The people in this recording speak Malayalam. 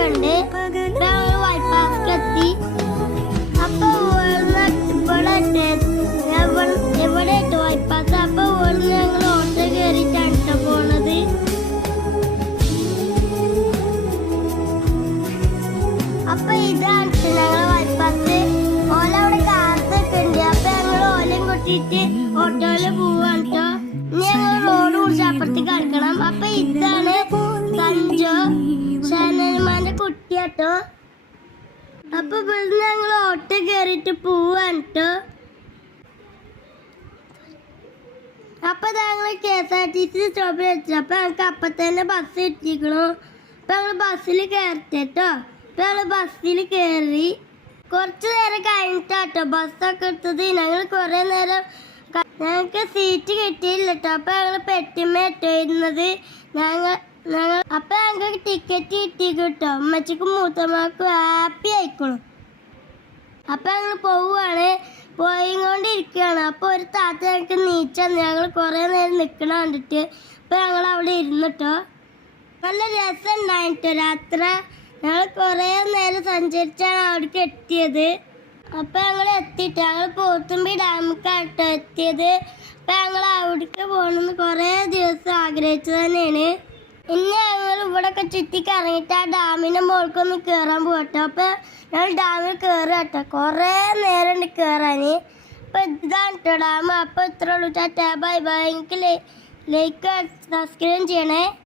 ഒക്കെ ഉണ്ട്. ഞങ്ങൾ ബൈപ്പാസ് എത്തി. അപ്പൊ ഇവിടെ ബൈപ്പാസ്. അപ്പൊ ഞങ്ങൾ ഓട്ടോ കയറിയിട്ടാണ് പോണത്. അപ്പൊ ഇതാണ് ഞങ്ങളെ ബൈപ്പാസ്. ഓല അവിടെ കാത്തൊക്കെ ഉണ്ട്. അപ്പൊ ഞങ്ങൾ ഓലയും കൊട്ടിട്ട് ഓട്ടോയില് പോവാണ് കേട്ടോ. ഇനി ഞങ്ങൾ റോഡ് കുറിച്ച് അപ്പുറത്തേക്ക് കിടക്കണം. അപ്പൊ ഇതാണ് സഞ്ജു ഷാനന്മാന്റെ കുട്ടിയാട്ടോ. അപ്പൊ ഇവിടുന്ന് ഞങ്ങൾ ഓട്ടോ കയറിയിട്ട് പോവാണ് കേട്ടോ. അപ്പൊ ഞങ്ങൾ KSRTC സ്റ്റോപ്പിൽ വെച്ചു. അപ്പൊ ഞങ്ങൾക്ക് അപ്പൊ തന്നെ ബസ് എത്തിക്കണു. അപ്പൊ ഞങ്ങൾ ബസ്സിൽ കയറട്ടോ. അപ്പൊ ഞങ്ങൾ ബസ്സിൽ കയറി കുറച്ചു നേരം കഴിഞ്ഞിട്ടാട്ടോ ബസ്സൊക്കെ എടുത്തത്. ഞങ്ങൾ കുറെ നേരം ഞങ്ങൾക്ക് സീറ്റ് കിട്ടിയില്ല കേട്ടോ. അപ്പൊ ഞങ്ങൾ പെട്ടിമേട്ടോ ഇരുന്നത്. അപ്പൊ ഞങ്ങൾക്ക് ടിക്കറ്റ് കിട്ടി കേട്ടോ. അമ്മച്ചിക്കും മൂത്തമ്മക്കും ഹാപ്പി ആയിക്കോളും. അപ്പൊ ഞങ്ങൾ പോവുകയാണ്. പോയിക്കൊണ്ടിരിക്കുകയാണ്. അപ്പൊ ഒരു താത്ത ഞങ്ങൾക്ക് നീച്ചാന്ന്. ഞങ്ങൾ കുറെ നേരം നിൽക്കണ കണ്ടിട്ട് അപ്പൊ ഞങ്ങൾ അവിടെ ഇരുന്നിട്ടോ. നല്ല രസം ഉണ്ടായിട്ടോ യാത്ര. ഞങ്ങൾ കുറെ നേരം സഞ്ചരിച്ചാണ് അവിടേക്ക് എത്തിയത്. അപ്പൊ ഞങ്ങൾ എത്തിയിട്ട് ഞങ്ങൾ പോത്തുമ്പി ഡാമിക്കാട്ടോ എത്തിയത്. അപ്പൊ ഞങ്ങൾ അവിടേക്ക് പോകണമെന്ന് കുറെ ദിവസം ആഗ്രഹിച്ചത് തന്നെയാണ്. ഇനി ഞങ്ങൾ ഇവിടെയൊക്കെ ചുറ്റിക്ക് ഇറങ്ങിയിട്ട് ആ ഡാമിന്റെ മുകൾക്കൊന്ന് കയറാൻ പോകട്ടോ. അപ്പൊ ഞങ്ങൾ ഡാമിൽ കയറാട്ടോ. കുറെ നേരം ഉണ്ട് കയറാന്. അപ്പൊ ഇതാണ് കേട്ടോ ഡാം. അപ്പൊ ഇത്ര ഉള്ളൂ. Tata bye bye. എനിക്ക് ലൈക്ക് സബ്സ്ക്രൈബ് ചെയ്യണേ.